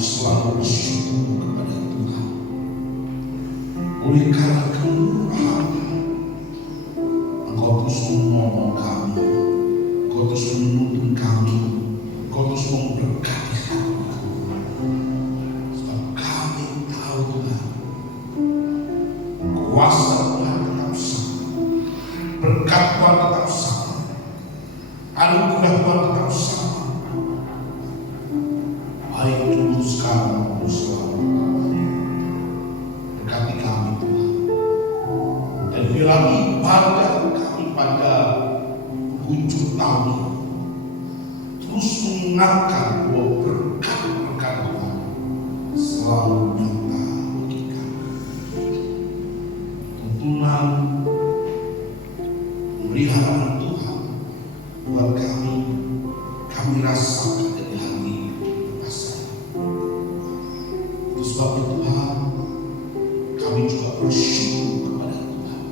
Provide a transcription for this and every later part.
selalu bersyukur kepada Tuhan oleh karena kemurahan Engkau terus menolong kami, Engkau terus menuntun kami, Engkau terus memberkati selalu nyata bagi kami. Tuntunan pemeliharaan Tuhan buat kami rasakan dari hati kasih. Itu sebabnya Tuhan, kami juga bersyukur kepada Tuhan.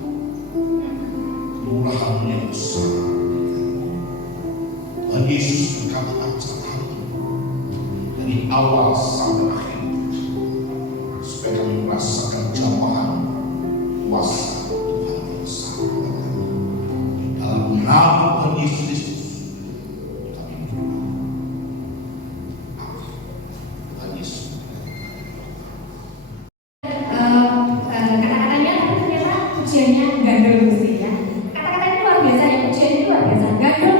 Kemurahan-Mu yang besar. Tuhan Yesus berkata acara dari awal sampai akhir, supaya kami merasakan jamahan kuasa Tuhan yang besar. Dalam nama Tuhan Yesus Kristus kami berdoa. Tuhan Yesus. Kata-katanya ternyata pujiannya gandul Gusti ya. Kata-kata ini luar biasa ya, pujian ini luar biasa. Gandul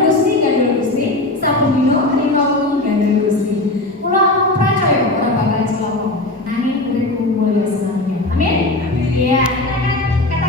Gusti, saben dino rino wengi gandul Gusti. Kula percaya ora bakal celaka. Nanging uripku mulya seneng. Amin. Iya, kata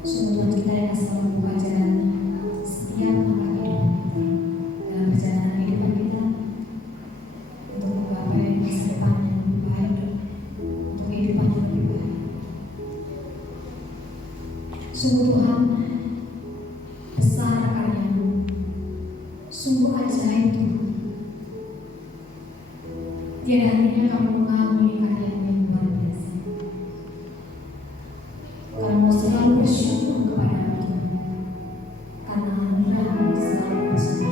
Sungguh Tuhan kita yang selalu membuka jalan setiap langkah kehidupan kita, dalam perjalanan kehidupan kita, untuk menggapai masa depan yang lebih baik, untuk kehidupan yang lebih baik. Sungguh Tuhan, besar karya-Mu, sungguh ajaib Tuhan. Tiada hentinya Kamu mengagumi karya-Mu yang luar biasa. Kamu selalu bersyukur kepada Tuhan, karena anugerah-Mu selalu bersama.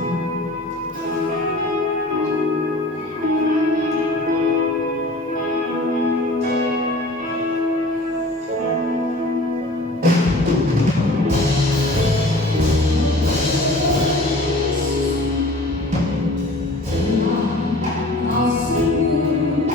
I'll sing you.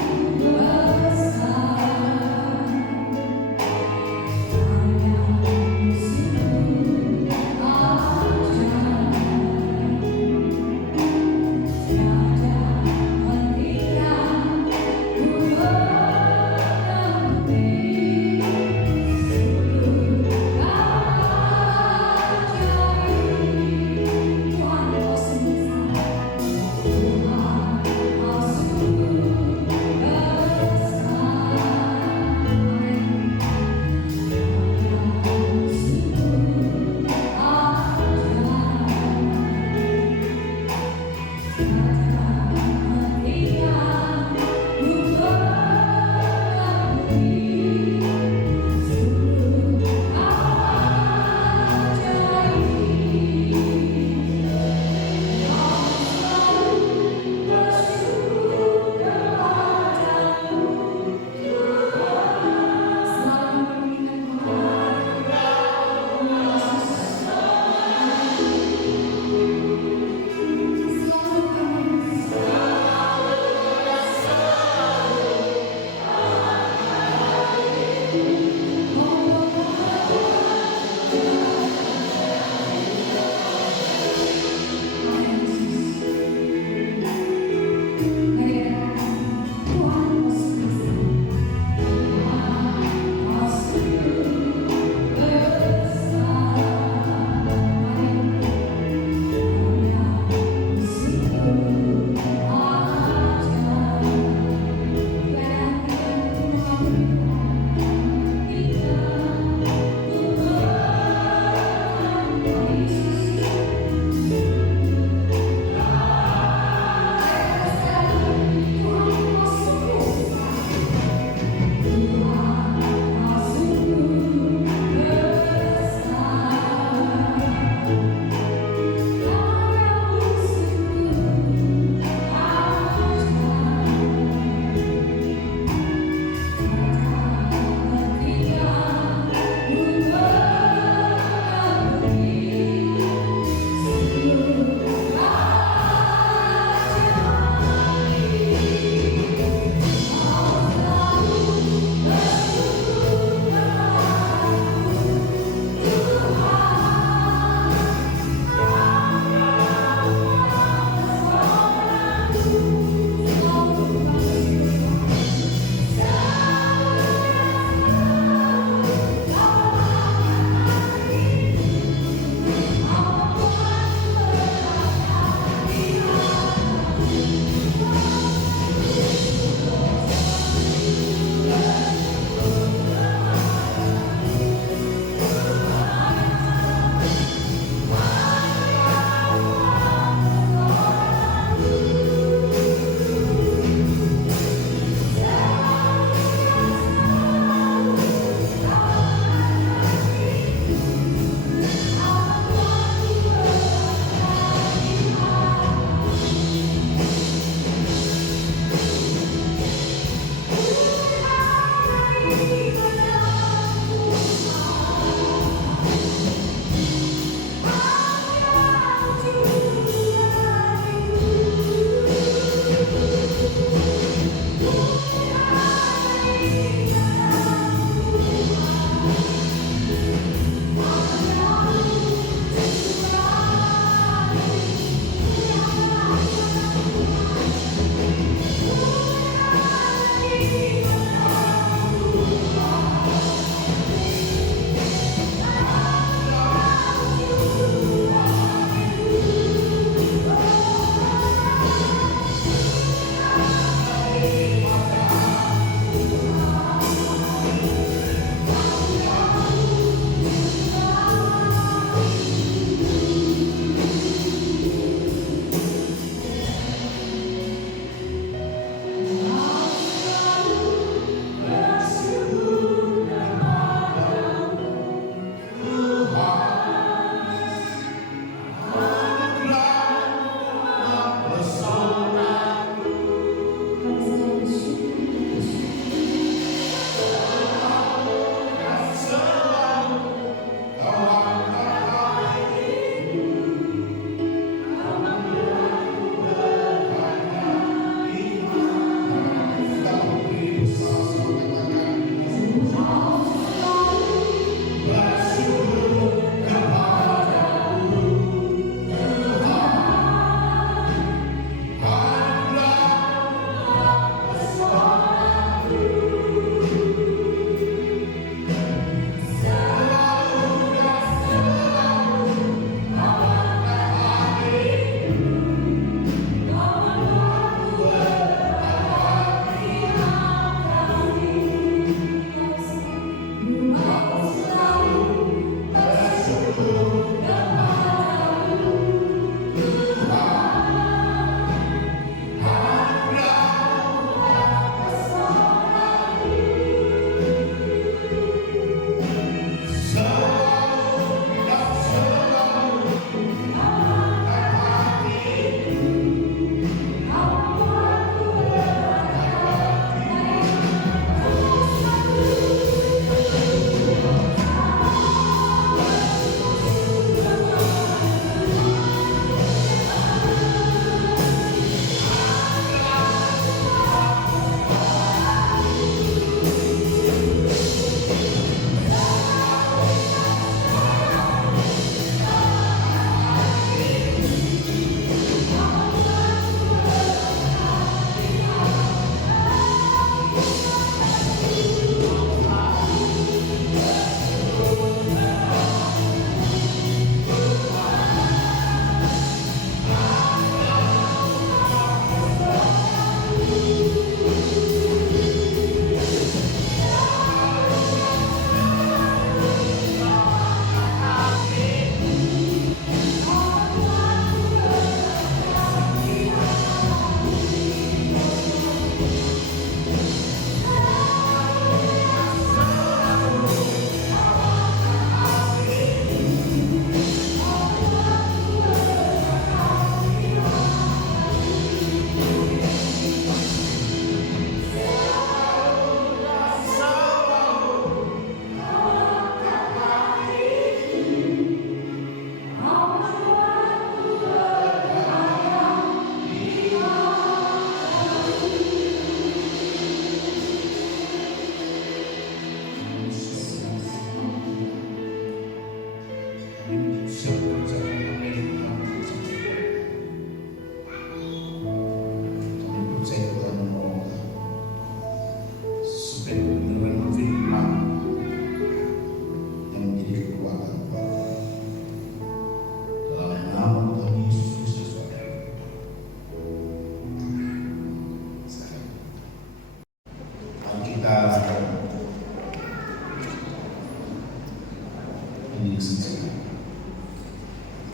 hening sejenak.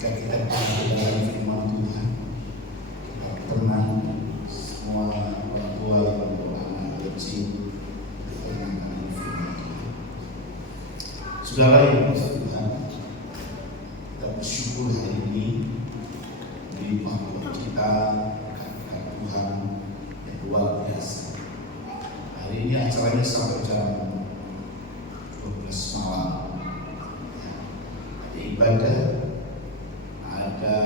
Jika kita berada dalam firman Tuhan, kita tenang, semua orang tua, anak kecil, tenang dengan firman Tuhan. Saudara yang dikasihi Tuhan, kita bersyukur hari ini bahwa kita kehadirat Tuhan yang luar biasa. Hari ini acaranya sampai jam 12 malam. Ada ibadah, ada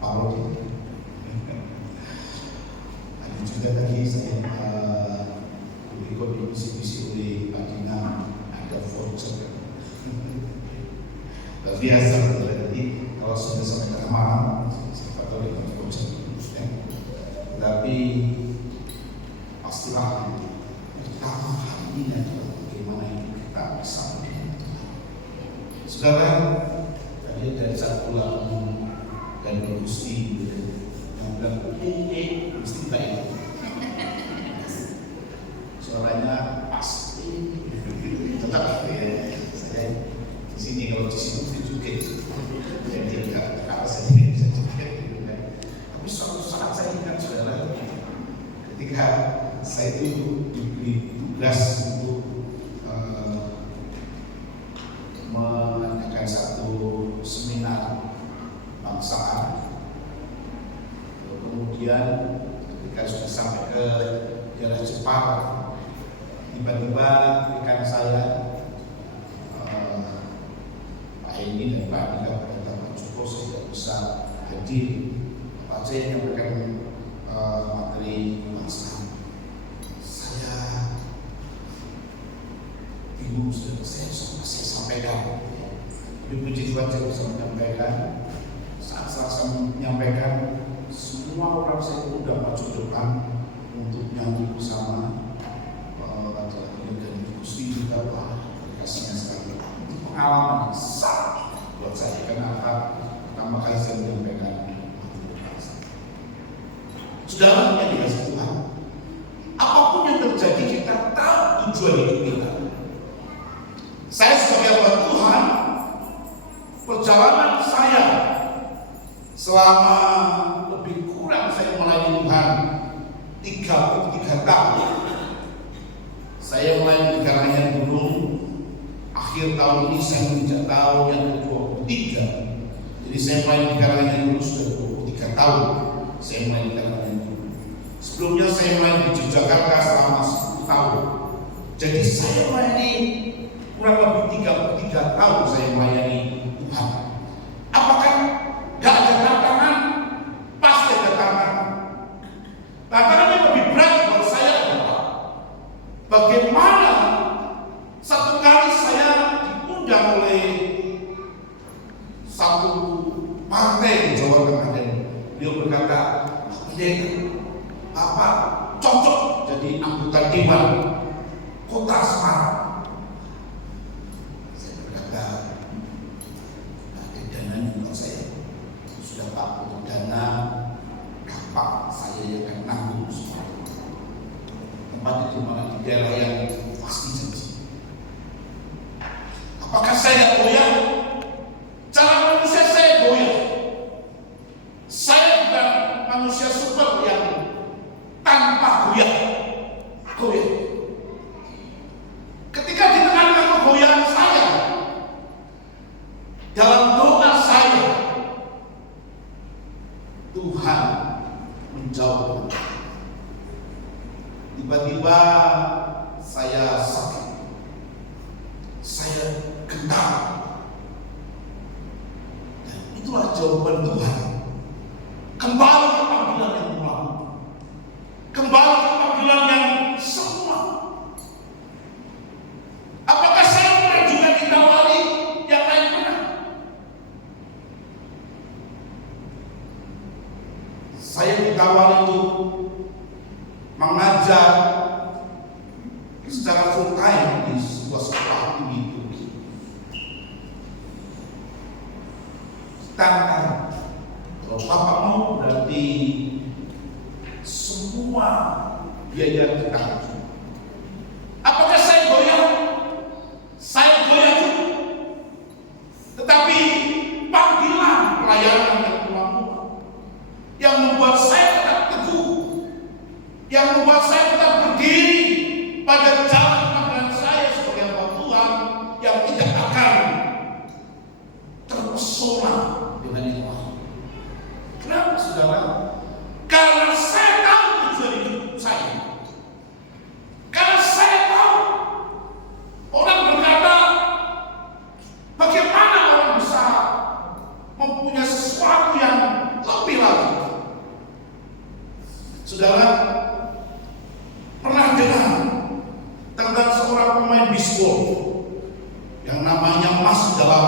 parodi, ada juga tadi saya ikut dimisi-misi oleh Pak Dina, ada voucher. Biasa tadi kalau sudah sampai tengah malam, siapa tahu kita voucher. Tetapi pastilah pertama hari ini adalah bagaimana kita bersama dengan Tuhan. Saudara, tadi ada satu lagu dan Gusti yang bilang mesti baik. Suaranya pas, tetap saya di sini kalau di sini juga, jadi kalau saya bisa juga. Tapi suatu saat saya ingat saudara, ketika saya itu diberi tugas untuk mengadakan satu seminar bangsaan. Kemudian ketika sudah sampai ke daerah Jepara, tiba-tiba rekan saya Pak Eni dan Pak Andika berkata, Pak Joko saya tidak bisa hadir. Pak saya menyampaikan materi bangsaan. Saya bingung, saya sampaikan. Tapi puji Tuhan saya bisa menyampaikan. Saat saya menyampaikan, semua orang saya sudah maju depan untuk nyanyi bersama. Laki-laki dan Gusti juga kasihnya sekali. Pengalaman yang sangat buat saya, kenapa pertama kali saya menyampaikan. Saudara yang dikasih Tuhan, apapun yang terjadi kita tahu tujuan hidup kita. Saya sebagai hamba Tuhan, perjalanan saya selama lebih kurang saya melayani Tuhan 33 tahun. Saya mulai negaranya dulu, akhir tahun ini saya menginjak tahun yang ke-23. Jadi saya mulai negaranya dulu sudah 23 tahun. Saya mulai negaranya dulu. Sebelumnya saya mulai di Jakarta selama 10 tahun. Jadi saya melayani kurang lebih 33 tahun saya melayani Tuhan. Apakah gak ada tantangan? Pasti ada tantangan. Tantangan yang lebih berat buat saya adalah bagaimana satu kali saya diundang oleh satu partai di Jawa Tengah dan beliau berkata, Bapak cocok jadi anggota dewan Kota Semarang. Saya berkata, ada dana untuk saya. Sudah Pak, untuk dana gampang, saya yang akan nanggung semua. Tempat itu malah di daerah yang pasti janji. Apakah saya goyah? Cara manusia saya goyah. Saya bukan manusia super yang tanpa goyah. Goyah. Ketika di tengah-tengah kegoyahan saya, dalam doa saya, Tuhan menjawab. Tiba-tiba saya sakit, saya gentar, dan itulah jawaban Tuhan. Kembali ke panggilan yang mula, kembali ke panggilan yang semua. Apakah saya pernah juga ditawari yang lain pernah? Saya ditawari untuk mengajar secara full time di sebuah sekolah tinggi Turki. Tantangan. Kalau Bapak mau berarti semua biaya kita. Apakah saya goyah? Saya goyah juga. terpesona dengan itu. Kenapa saudara? Karena saya tahu tujuan hidup saya. Karena saya tahu orang berkata, bagaimana orang bisa mempunyai sesuatu yang lebih lagi. Saudara, pernah dengar tentang seorang pemain bisbol yang namanya masuk dalam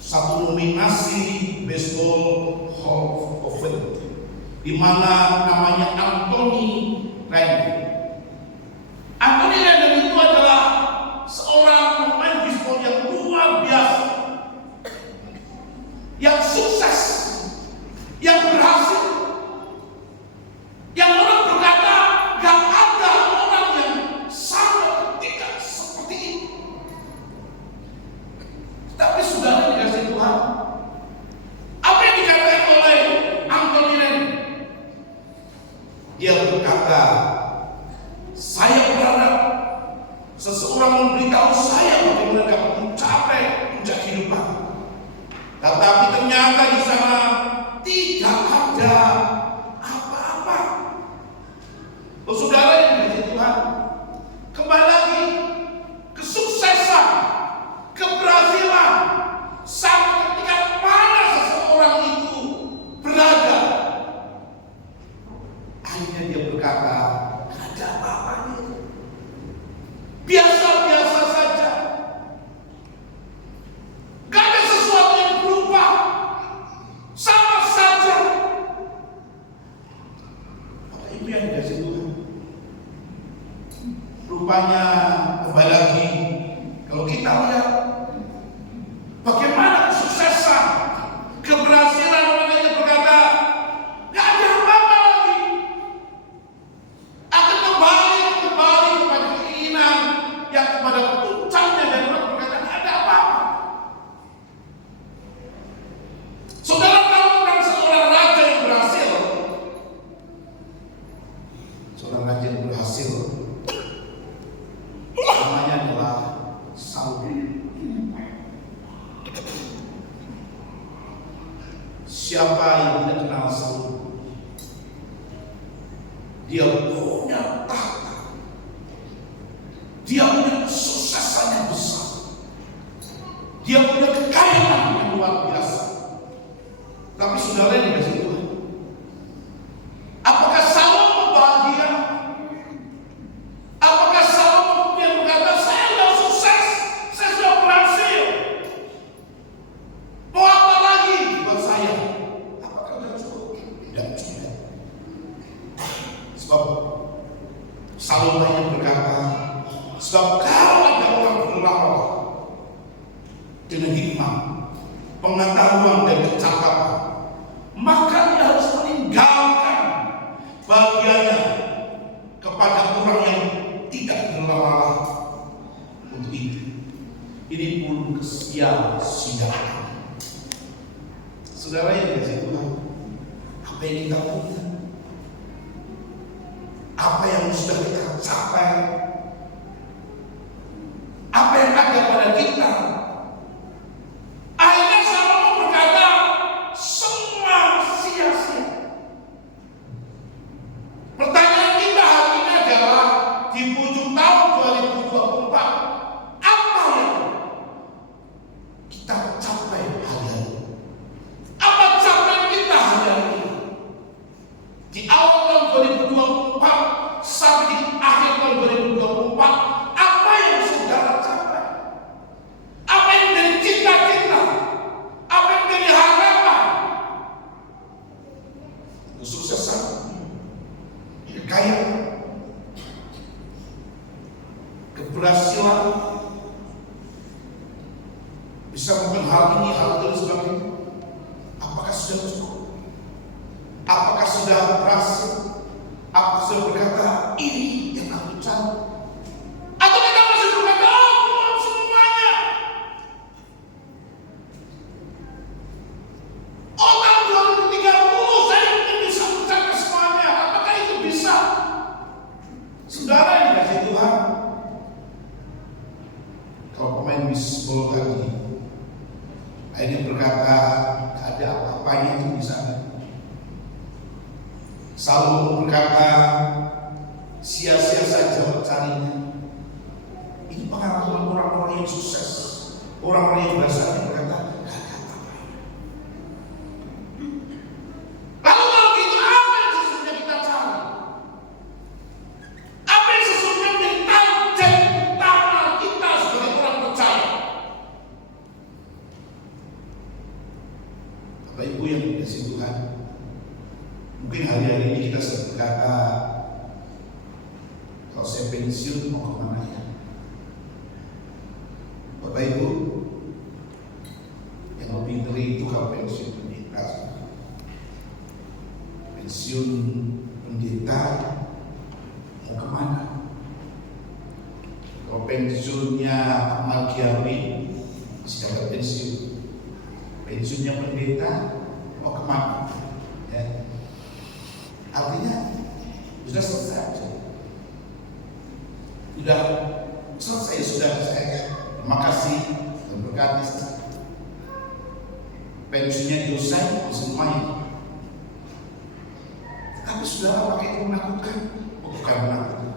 satu nominasi Baseball Hall of Fame, di mana namanya Anthony Rendon. Anthony Rendon itu adalah seorang pemain bisbol yang luar biasa, yang sukses, yang berhasil, yang orang berkata gak ada orang yang sama ketika seperti ini. Tapi saudara dikasih Tuhan, apa yang dikatakan oleh Anthony Rendon? Dia berkata, saya berharap seseorang memberitahu saya bagaimana dapat mencapai puncak kehidupan. Tetapi ternyata di sana tidak ada apa-apa. Oh, saudara yang dikasih Tuhan, kembali lagi, kesuksesan, keberhasilan, sampai ketika mana seseorang itu berada, akhirnya dia berkata, ada apa-apanya, biasa-biasa saja, gak ada sesuatu yang berubah, sama saja. Bapak Ibu yang dikasih Tuhan, rupanya kembali lagi, kalau kita lihat bagaimana kesuksesan, keberhasilan, orang yang berkata gak ada apa-apa lagi, akan kembali kepada keinginan yang kepada puncaknya, dan orang berkata gak ada apa-apa. Saudara tahu tentang seorang raja yang berhasil? Seorang raja yang berhasil namanya adalah Saul. Siapa yang tidak kenal Saul? Dia punya tahta, dia punya kesuksesan yang besar, dia punya kekayaan yang luar biasa. Tapi saudara yang dikasih Tuhan, apakah Saul bahagia? Apakah Saul yang berkata, saya sudah sukses, saya sudah berhasil, mau apa lagi buat saya? Apakah sudah cukup? Tidak cukup. Sebab Saul yang berkata, sebab kalau ada orang berlawan dengan hikmah, pengetahuan dan kecakapan, maka dia harus meninggalkan bagiannya kepada orang yang tidak berlawan untuk itu. Ini pun kesia-siaan. Saudara yang dikasih Tuhan, apa yang kita punya, apa yang sudah kita capai, apa yang ada pada kita, akhirnya Salomo berkata, semua sia-sia. Pertanyaan kita hari ini adalah, di ujung tahun 2024, apa yang kita capai hari ini? Apa capaian kita hari ini? Di awal tahun 2024 sampai di akhir tahun 2024, apa yang saudara capai? Apa yang menjadi cita-cita? Apa yang menjadi harapan? Kesuksesan, kekayaan, keberhasilan, bisa melakukan hal ini, hal itu, dan sebagainya. Apakah sudah cukup? Apakah sudah berhasil? Apakah sudah berkata, ini yang aku cari? Atau kita masih berkata, oh, aku mau semuanya. Oh, tahun 2030 saya mungkin bisa mencapai semuanya. Apakah itu bisa? Saudara yang dikasih Tuhan, kalau pemain bisbol tadi, Akhirnya berkata, tidak ada apa-apanya itu di sana. Salomo berkata, sia-sia saja mencarinya. Ini pengalaman orang-orang yang sukses, orang-orang yang berhasil berkata, tidak ada apa-apanya. Lalu kalau gitu, apa yang sesungguhnya kita cari? Apa yang sesungguhnya menjadi target utama kita sebagai orang percaya? Bapak Ibu yang dikasihi Tuhan, mungkin hari-hari ini kita sedang berkata, kalau saya pensiun mau kemana ya? Bapak Ibu, yang lebih ngeri itu kalau pensiun pendeta. Pensiun pendeta mau kemana? Kalau pensiunnya Magiawi masih dapat pensiun. Pensiunnya pendeta mau kemana? Ya. Artinya sudah selesai. Sudah selesai, sudah saya. Terima kasih dan berkati. Pensiunnya dosen semuanya. Tapi saudara, apa itu menakutkan? Bukan menakutkan.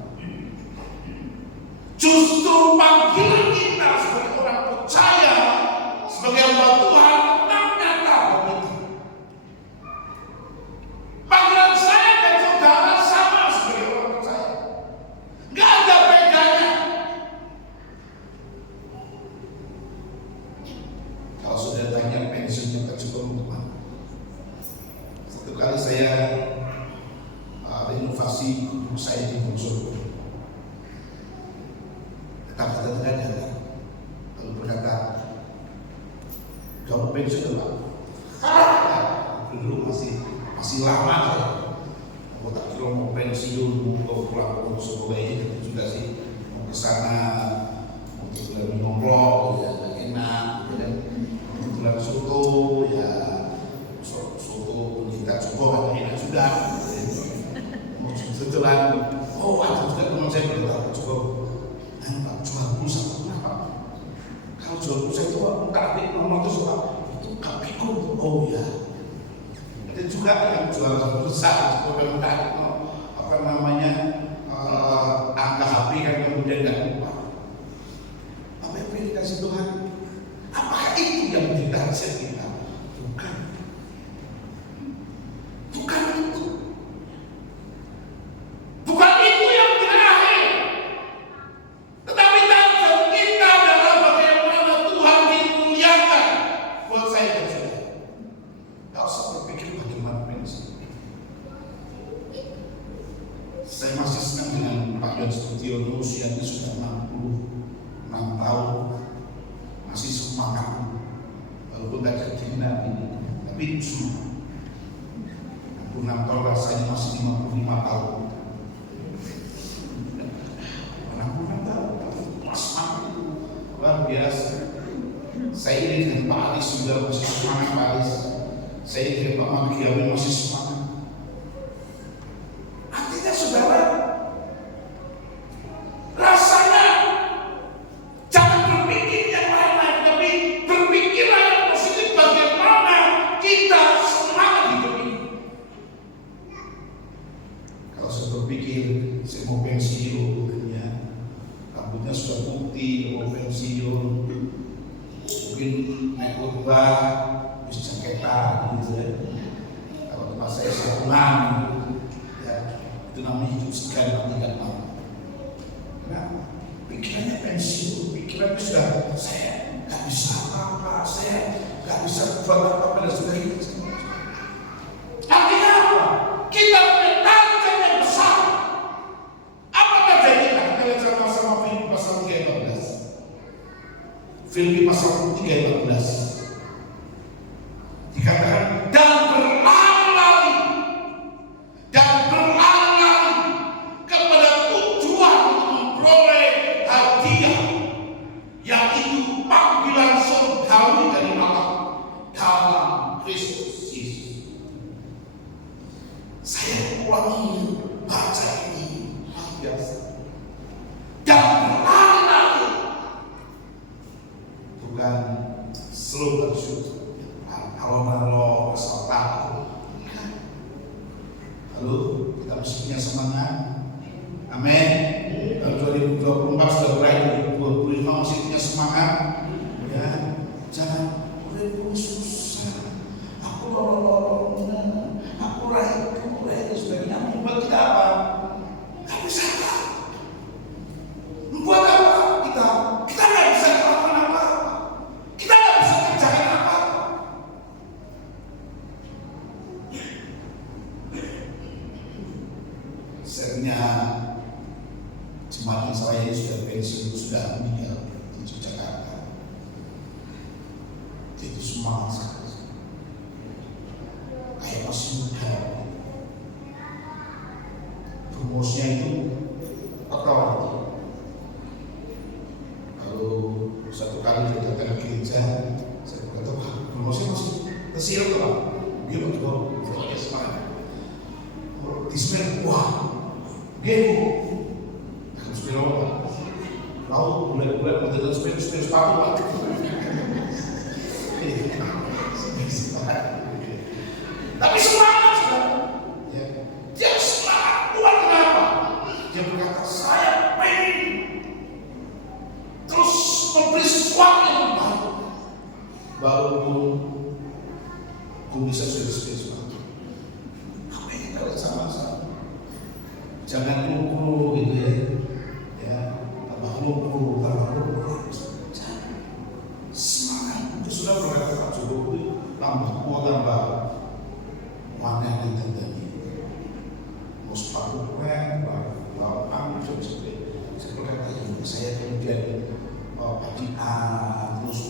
Justru panggilan kita sebagai orang percaya, sebagai hamba Tuhan, tetap nyata begitu. Panggilan saya dan saudara sama sebagai orang percaya. Nggak ada bedanya. Kalau sudah tanya pensiunnya Pak Jokowi kemana? Satu kali saya inovasi guru saya di Bongsor. Kata-kata ada. Lalu berkata, kamu pensiun Pak? Dulu masih lama saya. Aku tak kira mau pensiun, mau pulang ke Bongsor ini juga sih. Mau ke sana, mau tutulan nongkrong, ya enak, ya. Tutulan soto, ya soto pencinta soto kan enak juga. Setelah, ada juga teman saya berkata, cukup, Pak jual pulsa berapa? Kalau jual pulsa itu tak nomor itu Pak, itu gak pikun. Oh ya, ada juga yang jual pulsa, cukup yang tak apa namanya angka HP kan kemudian nggak lupa. Apa yang pengen dikasih Tuhan? Apakah itu yang menjadi target kita? Bukan. Bukan itu. Bukan itu yang terakhir. Tetapi target kita adalah bagaimana Tuhan dimuliakan. Buat saya dan saudara, tak usah berpikir bagaimana pensiun. Saya masih senang dengan Pak Yon Setiono, usianya sudah 66 tahun, masih semangat. Walaupun tak kekinian ini, tapi semangat. 66 tahun rasanya masih 55 tahun. 66 tahun, semangat itu luar biasa. Saya ini dengan Pak Alis juga masih semangat Pak Alis. Saya ini dengan Pak Magiawi masih semangat. Artinya saudara, rasanya jangan berpikir yang lain-lain, tapi berpikirlah yang positif bagaimana kita semangat hidup ini. Kalau saya berpikir saya mau pensiun, ya, rambutnya sudah putih, mau pensiun, mungkin naik khotbah, bisa jaketan gitu ya. Kalau tempat saya pulang, ya, itu namanya hidup segan nanti kan mau. Nah, pikirannya pensiun, pikirannya sudah saya nggak bisa apa-apa, saya nggak bisa buat apa-apa dan sebagainya. Artinya apa? Kita punya target yang besar. Apa targetnya? Kita lihat sama-sama Filipi pasal 3:14. Filipi pasal 3:14 dikatakan dan berlari kepada tujuan untuk memperoleh hadiah, yaitu panggilan surgawi dari Allah dalam Kristus Yesus. Saya ulangi baca ini luar biasa. Dan berlari bukan slow but sure. Alon-alon asal takut. Lalu kita mesti punya semangat. Amin. Tahun 2024 sudah berakhir, 2025 masih punya semangat. Ya, jangan udah susah. Aku lolong, aku raih dan sebagainya. Membuat kita apa? Gak bisa. Membuat apa? Kita gak bisa melakukan apa? Kita gak bisa kerjakan apa? Sebenarnya jemaat saya ini sudah pensiun, sudah meninggal di Jakarta. Itu semangat sekali. Kayak masih muda. Rumusnya itu kotor. Lalu satu kali kita datang ke gereja, saya berkata, wah, rumusnya masih kecil tuh. Dia betul, pokoknya semangat. Display, wah, gini. Lalu bulan-bulan menjelaskan sepeda sepatu Pak. Tapi semangat ya. Dia semangat kuat. Kenapa? Dia berkata, saya pengen terus memberi sesuatu yang baru. Walaupun aku bisa sepeda sepatu. Apa yang kita sama-sama? Jangan lupa gitu ya. Semangat. Itu sudah berkata Pak Jokowi, tambah kuat, tambah warna dan tandanya. Mau sepatu keren, bawa kamu seperti saya kemudian terus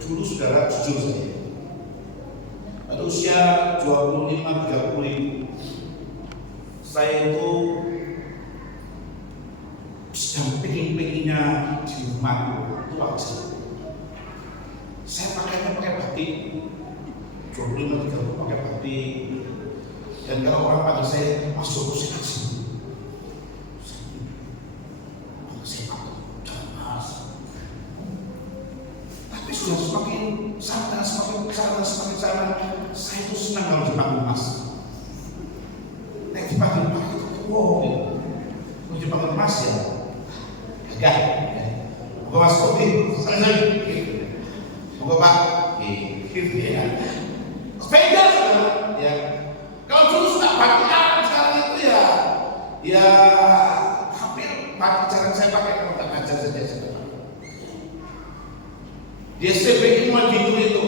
dulu saudara jujur saya. Pada usia 25-30 saya itu sedang pengen-pengennya di rumah itu aja. Saya pakai batik 25-30 pakai batik. Dan kalau orang panggil saya masuk ke sini, saya pakai mas. Tapi sudah semakin sana, saya itu senang kalau dipanggil mas. Nek dipanggil mas itu wow, mau dipanggil mas ya. Enggak, bukan Mas Kopi, bukan Pak, gitu ya. Sepeda ya. Kalau dulu sudah pakai sekarang itu ya hampir pakai cara saya pakai kalau tak ngajar saja sebenarnya. Di STB cuma itu.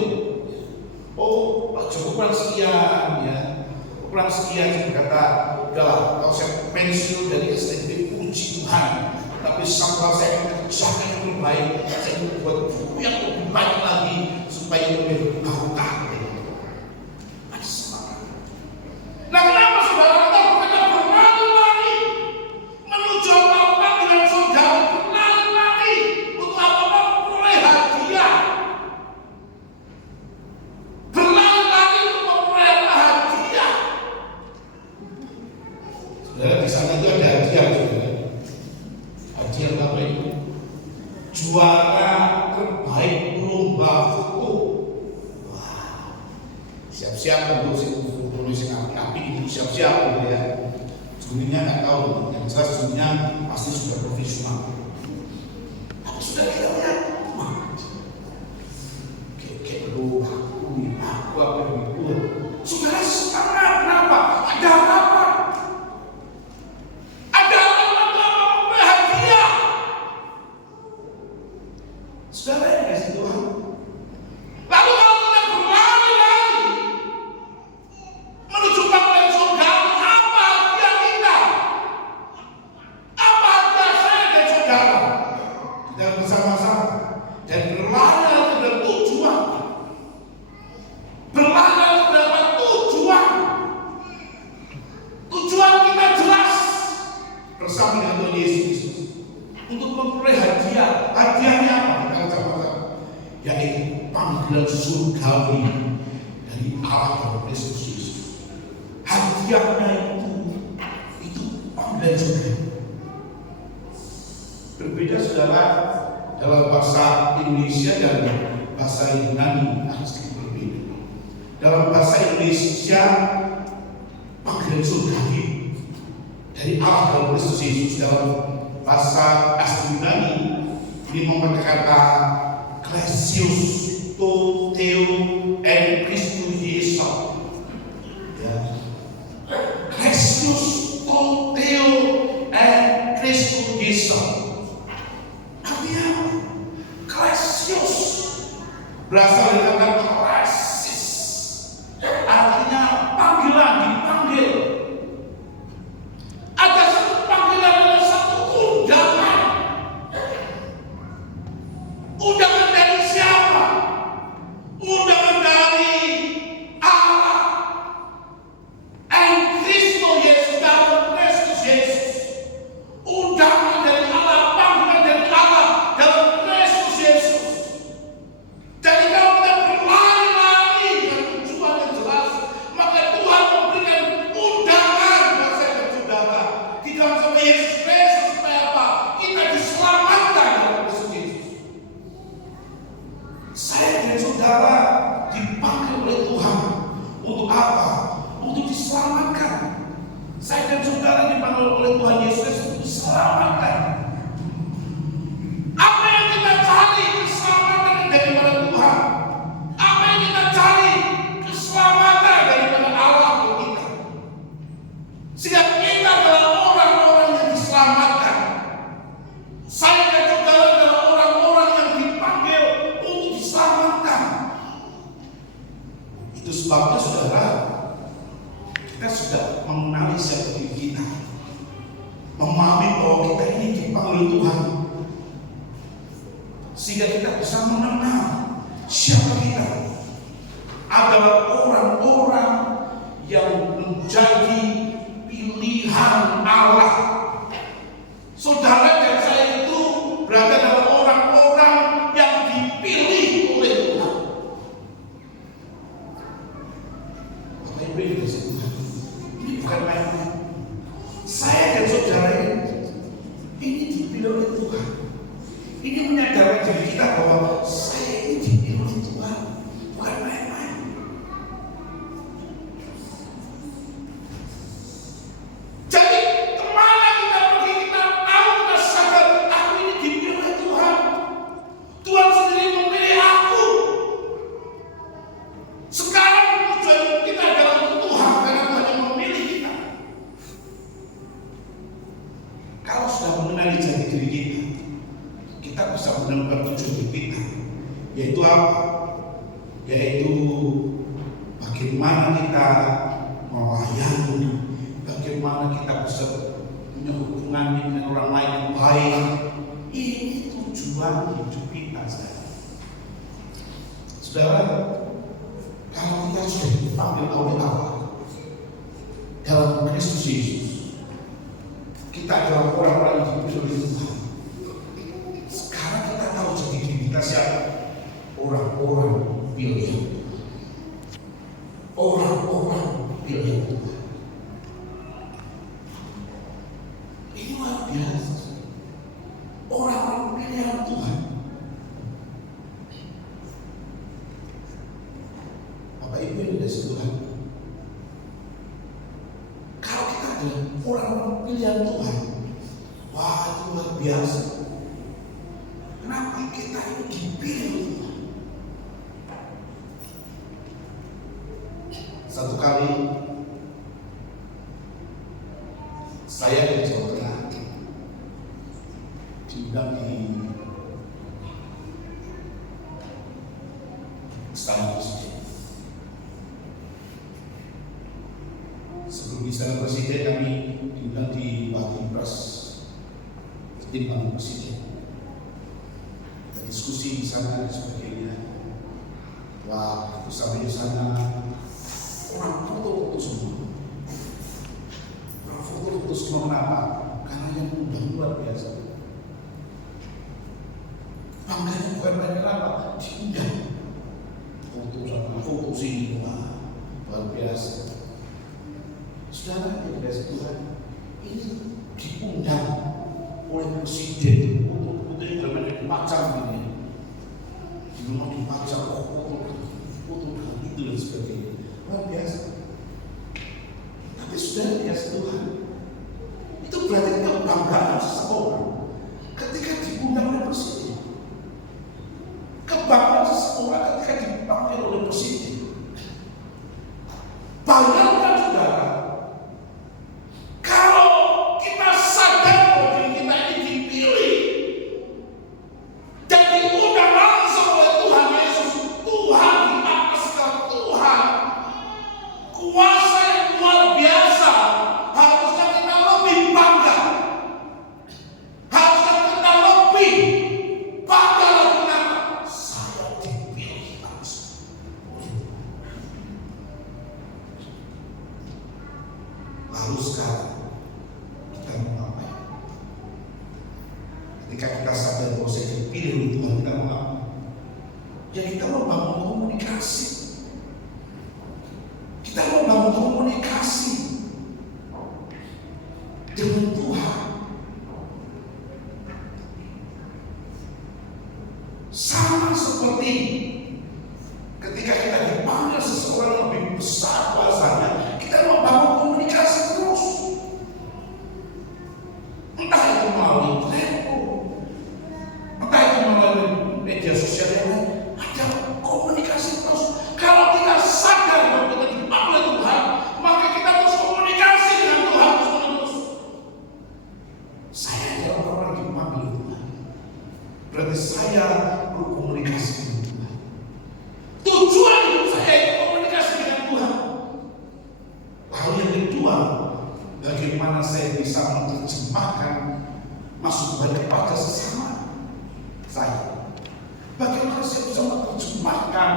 Oh, Pak Joko kurang sekian ya, kurang sekian berkata, udahlah, kalau saya pensiun dari STB puji Tuhan. Tapi sampai saya kerjakan yang terbaik, saya membuat buku yang lebih baik lagi supaya lebih barokah. Ada semangat. Nah, kenapa saudara kita berkata berlari-lari menuju apa-apa dengan saudara, berlari-lari untuk apa-apa memperoleh hadiah, berlari-lari untuk memperoleh hadiah. Saudara di sana itu ada hadiah, saudara. Hadiah apa itu? Juara terbaik lomba foto. Wah, siap-siap untuk tulis yang api itu siap-siap gitu ya. Jurinya nggak tahu, yang jelas jurinya pasti sudah profesional. Tapi sudah kita lihat, wah, kayak lu, aku apa begitu. Saudara semangat, kenapa? Ada apa? Saudara yang kasih Tuhan. Lalu kalau kita berlari-lari menuju panggilan surga, apa hadiah kita? Apa hadiah saya dan saudara? Kita bersama-sama dan berlari pada tujuan. Berlari pada tujuan. Tujuan kita jelas bersama dengan Tuhan Yesus untuk memperoleh hadiah. Hadiahnya apa? Yaitu panggilan surgawi dari Allah dan Kristus Yesus. Hadiahnya itu panggilan surga. Berbeda saudara dalam bahasa Indonesia dan bahasa bahasa Yunani harus berbeda. Dalam bahasa Indonesia panggilan surgawi dari Allah dalam Kristus Yesus. Dalam bahasa asli Yunani ini memakai kata Kleisios to Theo and Christus Yesus. Ya. Kleisios to Theo and Christus Yesus. Artinya apa? Kleisios berasal dari kata klesis, artinya panggilan, dipanggil. Ada satu panggilan, ada satu undangan. Undangan dari siapa? Undangan dari Allah. And Kristus Yesus, dalam Kristus Yesus. Undangan dari Allah, panggilan dari Allah dalam Kristus Yesus. Jadi kalau kita berlari-lari dengan tujuan yang jelas, maka Tuhan memberikan undangan buat saya dan saudara di dalam sama Yesus Kristus supaya apa? Kita diselamatkan dalam Kristus Yesus. Saya dan saudara dipanggil oleh Tuhan untuk apa? Untuk diselamatkan. Saya dan saudara dipanggil oleh Tuhan Yesus Kristus untuk diselamatkan. Apa yang kita cari? Keselamatan daripada Tuhan. Apa yang kita cari? Keselamatan daripada Allah untuk kita. Sehingga kita adalah orang-orang yang diselamatkan. Saya dan saudara adalah orang-orang yang dipanggil untuk diselamatkan. Itu sebabnya saudara, kita sudah mengenali siapa diri kita, memahami bahwa kita ini dipanggil Tuhan, sehingga kita bisa mengenal siapa kita adalah orang-orang yang menjadi pilihan Allah. Saudara dan saya itu berada dalam orang-orang yang dipilih oleh Tuhan. Bapak Ibu yang dikasihi Tuhan, ini bukan main-main. Saya dan saudara ini dipilih oleh Tuhan. Ini menyadarkan diri kita bahwa saya ini dipilih oleh Tuhan, bukan main-main. Jadi kemana kita pergi, kita tahu, kita sadar aku ini dipilih oleh Tuhan. Tuhan sendiri memilih aku. Sekarang tujuan kita adalah untuk Tuhan, karena Tuhan yang memilih kita. Kalau sudah mengenali jati diri kita bisa menemukan tujuan hidup kita, yaitu apa? Yaitu bagaimana kita melayani, bagaimana kita bisa punya hubungan dengan orang lain yang baik. Ini tujuan hidup kita, saudara. Kalau kita sudah dipanggil oleh Allah dalam Kristus Yesus, kita adalah orang-orang yang dipilih oleh Tuhan. Sekarang kita tahu jati diri kita siapa? Orang-orang pilihan Tuhan. Orang-orang pilihan Tuhan. Ini luar biasa. Orang-orang pilihan Tuhan. Bapak Ibu yang dikasihi Tuhan, kalau kita adalah orang-orang pilihan Tuhan, wah itu luar biasa. Kenapa kita ini dipilih Tuhan? Satu kali saya dan saudara diundang di Istana Presiden. Sebelum di Istana Presiden kami diundang di Batin Pres, Timbangan Presiden. Kita diskusi di sana dan sebagainya. Wah, itu sampai di sana orang foto-foto semua. Orang foto-foto semua, kenapa? Karena yang undang luar biasa. Makanya bukan banyak apa, diundang. Foto sana, foto sini, wah, luar biasa. Saudara yang dikasihi Tuhan, ini diundang oleh Presiden untuk yang bermain macam ini, di rumah dipajang. seperti ini. Luar biasa. Tapi sudah biasa Tuhan. Itu berarti kebanggaan seseorang ketika diundang oleh presiden. Kebanggaan seseorang ketika dipanggil oleh presiden. Bayangkan saudara, kalau kita sadar bahwa diri kita ini dipilih dan diundang langsung oleh Tuhan Yesus, Tuhan di atas Tuhan, kuasa yang luar biasa, harusnya kita lebih bangga, harusnya kita lebih bangga lagi. Kenapa? Saya dipilih langsung. Lalu sekarang kita mau ngapain? Ketika kita sadar bahwa saya dipilih oleh Tuhan, kita mau apa? Ya kita mau bangun komunikasi. Kita mau bangun komunikasi dengan Tuhan. Sama seperti ketika kita dipanggil seseorang lebih besar kuasanya, kita mau bangun komunikasi terus. Entah itu melalui telepon, entah itu melalui media sosial yang lain, ada komunikasi terus. Kalau kita sadar bahwa kita dipanggil Tuhan, maka kita terus komunikasi dengan Tuhan terus. Saya adalah orang yang dipanggil Tuhan. Berarti saya berkomunikasi dengan Tuhan. Tujuan hidup saya itu komunikasi dengan Tuhan. Lalu yang kedua, bagaimana saya bisa menerjemahkan maksud Tuhan kepada sesama saya? Bagaimana saya bisa menerjemahkan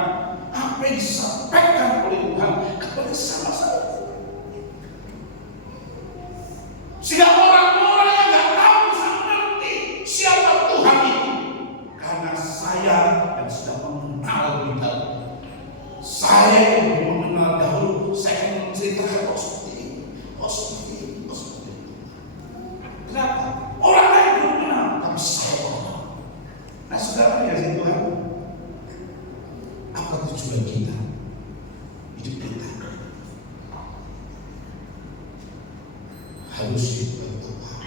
apa yang disampaikan oleh Tuhan kepada sesama saya? Sehingga orang-orang yang nggak tahu bisa mengerti siapa Tuhan itu, karena saya yang sudah mengenal lebih dahulu. Saya yang lebih mengenal dahulu, saya akan menceritakan seperti ini, seperti ini, seperti ini. Kenapa? Orang lain belum kenal, tapi saya kenal. Nah, saudara ya Tuhan, apa tujuan kita? Hidup kita harus dibuat Tuhan,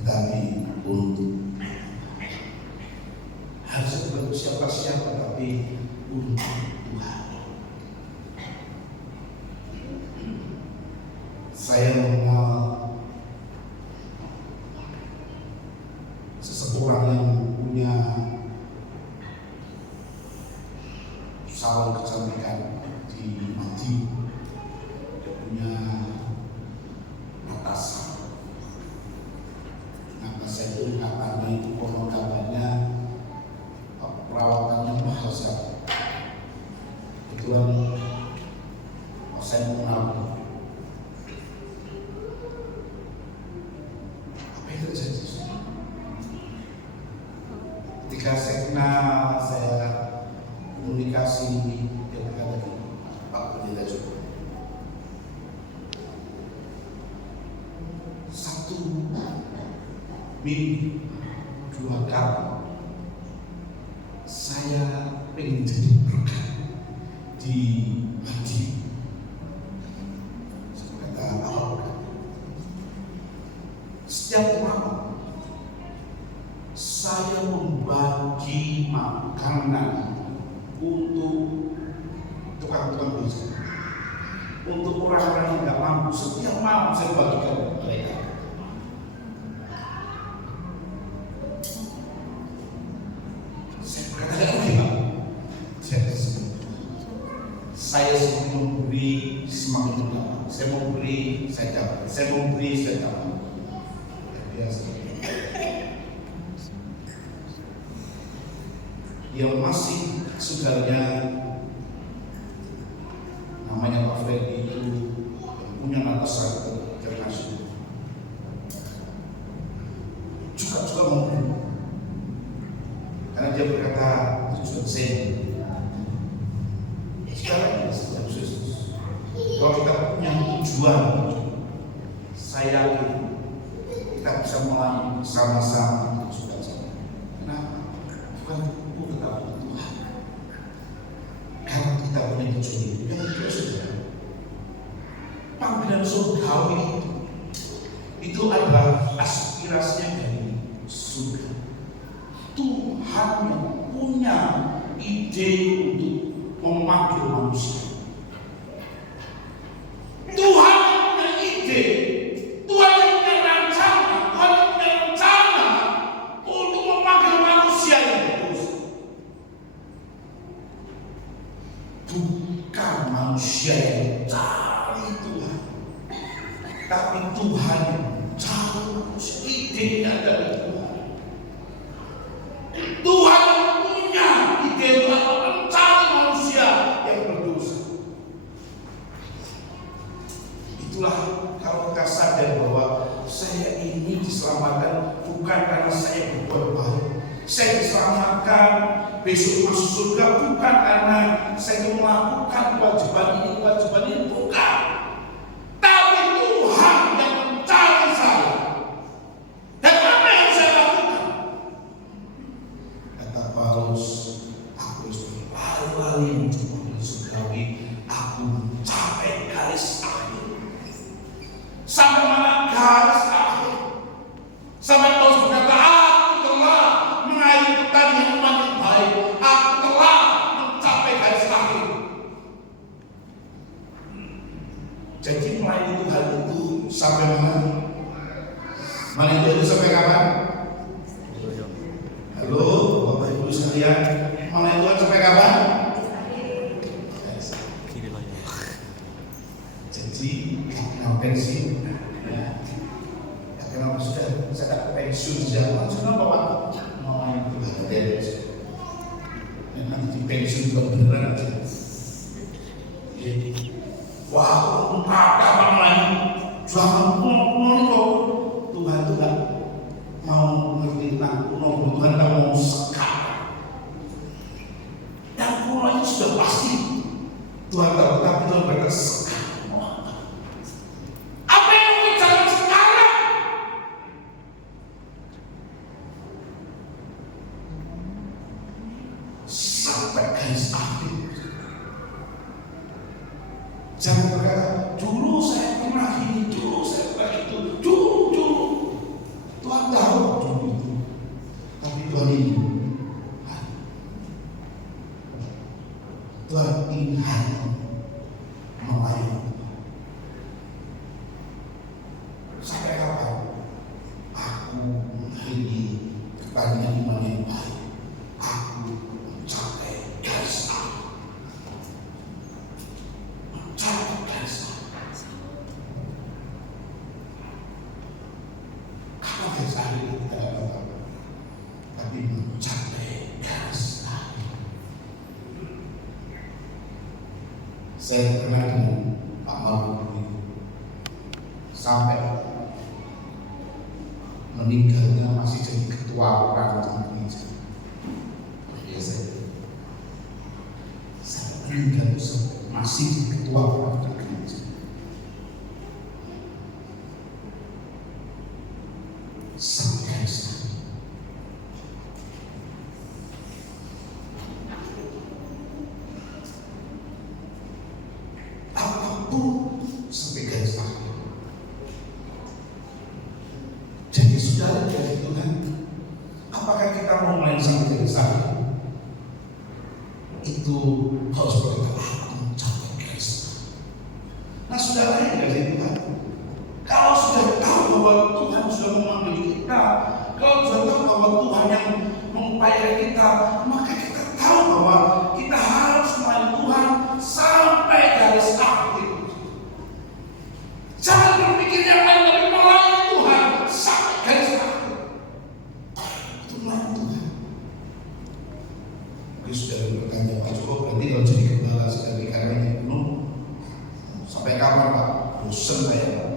tetapi untuk harus bukan siapa-siapa, tapi untuk Tuhan. Saya mengenal seseorang yang punya salon kecantikan di Madiun. Dia punya atasan. Saya itu katanya itu konon katanya perawatannya mahal sekali. Kebetulan saya mengenal. Apa yang terjadi? Ketika saya kenal, saya komunikasi, dia berkata lagi, Pak Pendeta juga. Satu minggu 2 kali saya pengen jadi berkat di Madiun. Saya kata apa berkat? Setiap malam saya membagi makanan untuk tukang-tukang beca, untuk orang-orang yang tidak mampu. Setiap malam saya bagikan mereka. Saya semakin memberi, semakin mendapat. Saya memberi, saya dapat. Saya memberi, saya dapat. Biasa. Yang masih saudaranya namanya Pak Freddy itu yang punya atasan internasional. Juga memberi. Karena dia berkata tujuan saya. Sekarang kalau kita punya tujuan, saya yakin kita bisa mulai sama-sama suka-suka. Kenapa? Bukan untuk Tuhan. Karena kita punya itu yang kedua saudara, panggilan surgawi itu adalah aspirasinya dari surga. Tuhan yang punya ide untuk memanggil manusia. Tuhan yang punya ide, Tuhan yang punya rencana, Tuhan yang punya rencana untuk memanggil manusia yang kudus. Bukan manusia yang cari Tuhan, tapi Tuhan yang cari manusia. Idenya dari Tuhan. Tuhan yang punya ide untuk mencari manusia yang berdosa. Itulah kalau kita sadar bahwa saya ini diselamatkan bukan karena saya berbuat baik. Saya diselamatkan besok masuk surga bukan karena saya melakukan kewajiban ini, bukan. Tapi Tuhan yang mencari saya. Dan apa yang saya lakukan? Kata Paulus, aku harus berlari-lari menuju mobil surgawi. Aku mencapai garis akhir. Sampai mana garis akhir? Sampai Paulus berkata, aku telah mengakhiri pertandingan iman yang baik. Aku telah mencapai garis akhir. Jadi melayani Tuhan itu sampai mana? Melayani Tuhan itu sampai kapan? Halo, Bapak Ibu sekalian, melayani Tuhan sampai kapan? Jadi kenapa pensiun? Ya, kenapa sudah saya pensiun zaman sudah Bapak melayani Tuhan dari nanti pensiun juga beneran aja. Wah, kata Pak melayani jangan kuno Tuhan itu nggak mau ngerti tentang kuno, Tuhan nggak mau sekat. Yang kuno itu sudah pasti Tuhan tahu, tapi Tuhan berkata sekat. Apa yang bicara sekarang? Sampai garis akhir. Jangan berkata, dulu saya pernah ini, dulu saya pernah itu, dulu. Tuhan tahu dulu itu. Tapi Tuhan ini, Tuhan ingin hati melayani. Sampai kapan? Aku mengakhiri pertandingan iman yang baik. Aku mencapai garis akhir. Tapi mencapai garis akhir. Saya pernah dengan Pak Maruf sampai meninggalnya masih jadi ketua orang gereja. Saya meninggal masih jadi ketua orang gereja. Sampai sekarang. Apapun sampai garis akhir. Jadi saudara dari Tuhan, apakah kita mau main sampai garis akhir? Itu harus berkata aku mencapai garis akhir. Nah saudara yang dari Tuhan, kalau sudah tahu bahwa Tuhan sudah memanggil kita, kalau sudah tahu bahwa Tuhan yang mengupayakan kita, maka kita tahu bahwa kita harus melayani Tuhan sampai garis akhir. Jangan berpikir yang lain, tapi melayani Tuhan sampai garis akhir. Itu melayani Tuhan. Mungkin sudah bertanya, Pak Joko, berarti kalau jadi gembala sekali karena ini penuh, sampai kapan Pak? Bosan saya Pak.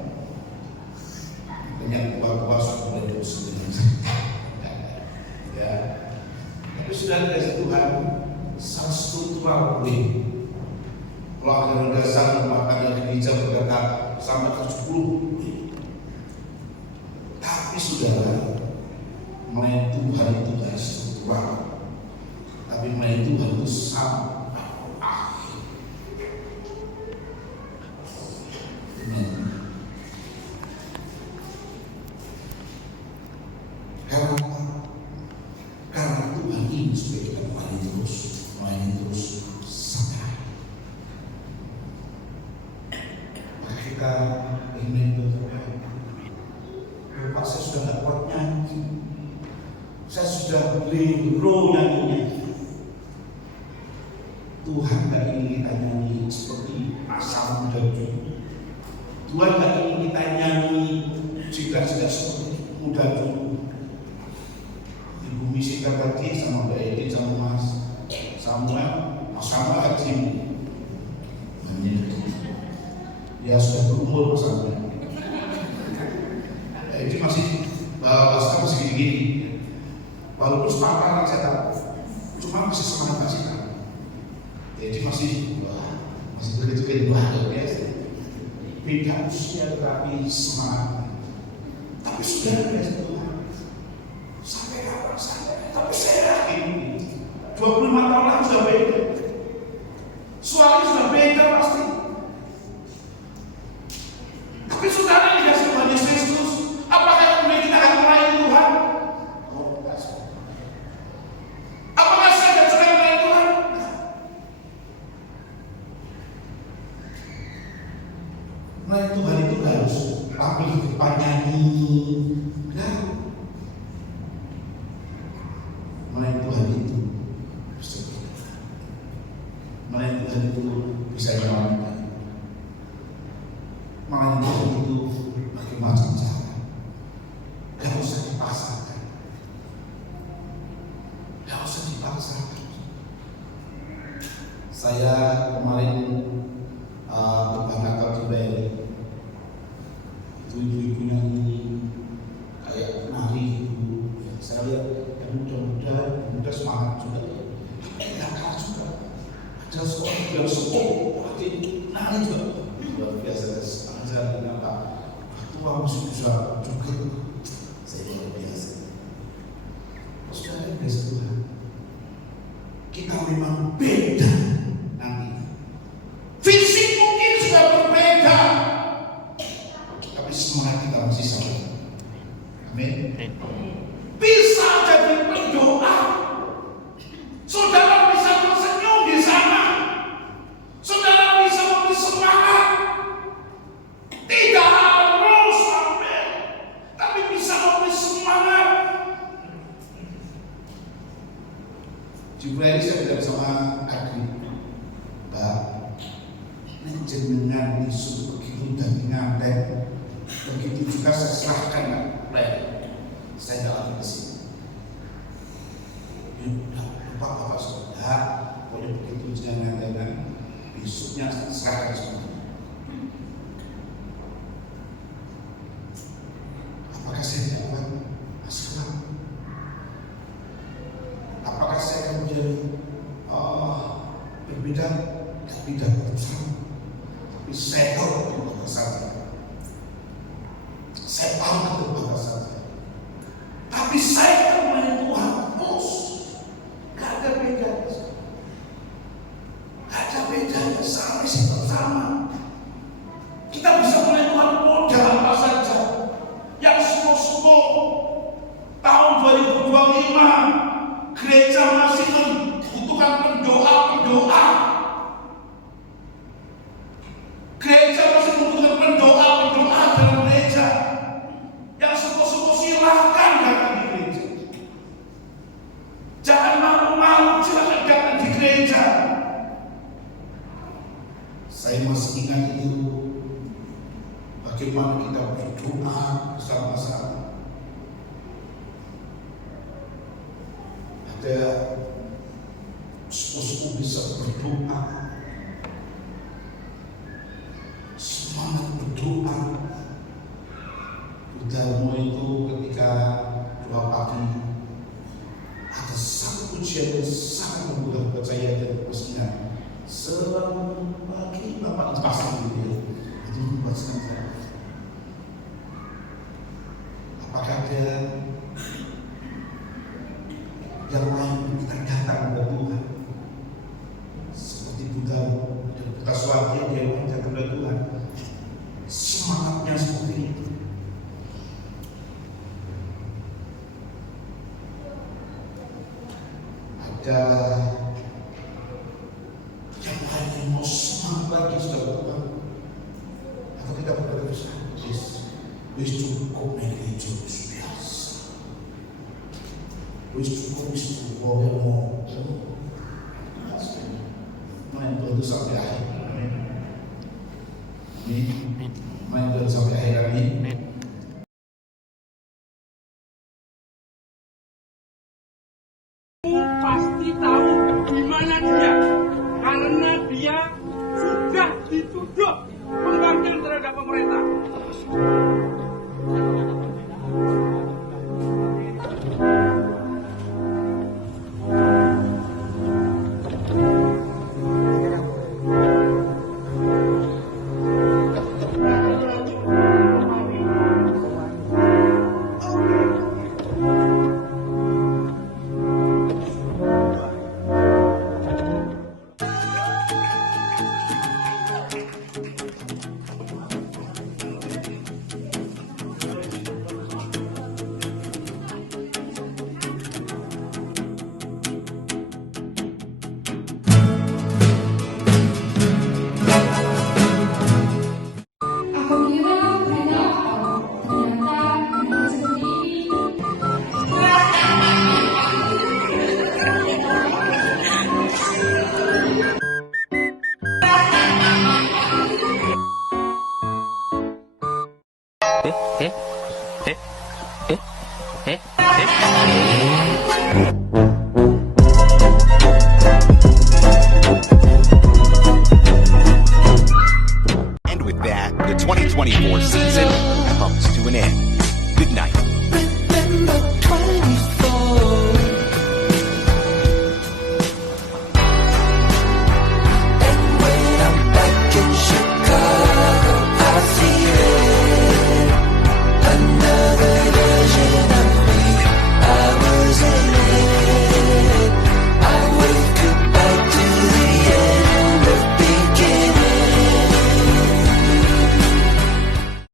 Banyak kuat-kuat sudah mulai bosan dengan saya. Ya, tapi sudah dikasih Tuhan sangat struktural boleh. Kalau ada dasar rumah tangga gereja berkata sampai 70. Tapi saudara, melayani Tuhan itu tidak struktural. Tapi melayani Tuhan itu sampai akhir. ketika ingin berdoa, Bapak saya sudah tidak kuat nyanyi, saya sudah keliru nyanyinya. Tuhan tidak ingin kita nyanyi seperti masa muda dulu. Tuhan tidak ingin kita nyanyi jika seperti muda dulu. Ibu misi tadi sama Mbak Edi sama Mas Samuel, Mas Samuel Haji. Ya sudah berumur Mas Samuel. Edi masih bahasa masih gini-gini. Walaupun sepantaran saya tahu, cuma masih semangat masih tahu. Jadi masih begitu luar biasa. Beda usia tapi semangat. Tapi sudah biasa Tuhan. Sampai kapan sampai? Tapi saya yakin 25 tahun lagi sudah beda. Suaranya sudah beda pasti. Tapi saudara dikasih Tuhan Yesus Kristus, apakah kemudian kita akan melayani Tuhan? Oh, tidak. Apakah saya akan suka melayani Tuhan? Melayani Tuhan itu harus tampil di depan nyanyi. Benar? Melayani Tuhan itu melayani Tuhan itu bisa jalan. Melayani Tuhan itu bagi macam cara. Gak usah dipaksakan. Gak usah dipaksakan. Saya kemarin berbangga juga ini. Itu ibu-ibu nyanyi kayak nari gitu. Saya lihat yang muda semangat juga. Tidak kalah juga. Ada seorang yang sepuh, berarti nari juga. Luar biasa. Saya bilang Pak, tua masih bisa juga. Saya luar biasa. Saudara biasa Tuhan. Kita memang beda nanti. Fisik mungkin sudah berbeda, tapi semangat kita masih sama. Amin. Bisa jadi pendoa. Saudara bisa tersenyum di sana. Saudara bisa memberi semangat. Tidak harus sampai, tapi bisa memberi semangat. Juga ini saya bilang sama Agri, Mbak, jenengan isu begitu dan ngantek, begitu juga saya serahkan Pak. Saya tidak lagi ke sini. Lupa Bapak sudah, boleh begitu jangan ngantek, besoknya serahkan semua. Apakah saya tidak kuat? Masalah. Apakah saya kemudian berbeda? Tidak bersama. Tapi saya tahu kepada saja. Saya tahu kepada saja. Tapi saya melayani Tuhan terus. Gak ada beda. Gak ada beda. Sampai sama. Kita bisa melayani Tuhan modal apa saja. Yang semua tahun 2025 gereja masih membutuhkan pendoa. Gereja masih membutuhkan pendoa dalam gereja. Yang semua silakan datang di gereja. Jangan malu-malu, silakan datang di gereja. Saya masih ingat itu. Bagaimana kita berdoa bersama-sama. Ada sepupu bisa berdoa, semangat berdoa. Udarmo itu ketika doa pagi ada satu pujian yang sangat membuat percaya dan pastinya selalu pagi Bapak pasang gitu ya. Itu membuat saya. Apakah ada yang lain kita datang kepada Tuhan seperti Buddha dan Buddha Swati yang datang kepada Tuhan, semangatnya seperti itu. Ada yang lain yang mau semangat lagi sudah Tuhan, atau kita Wis cukup gereja wis biasa. Wis cukup wis cukup ya mau. Main terus sampai akhir. Main terus sampai akhir ini. Pasti tahu di mana dia, karena dia sudah dituduh pembangkang terhadap pemerintah.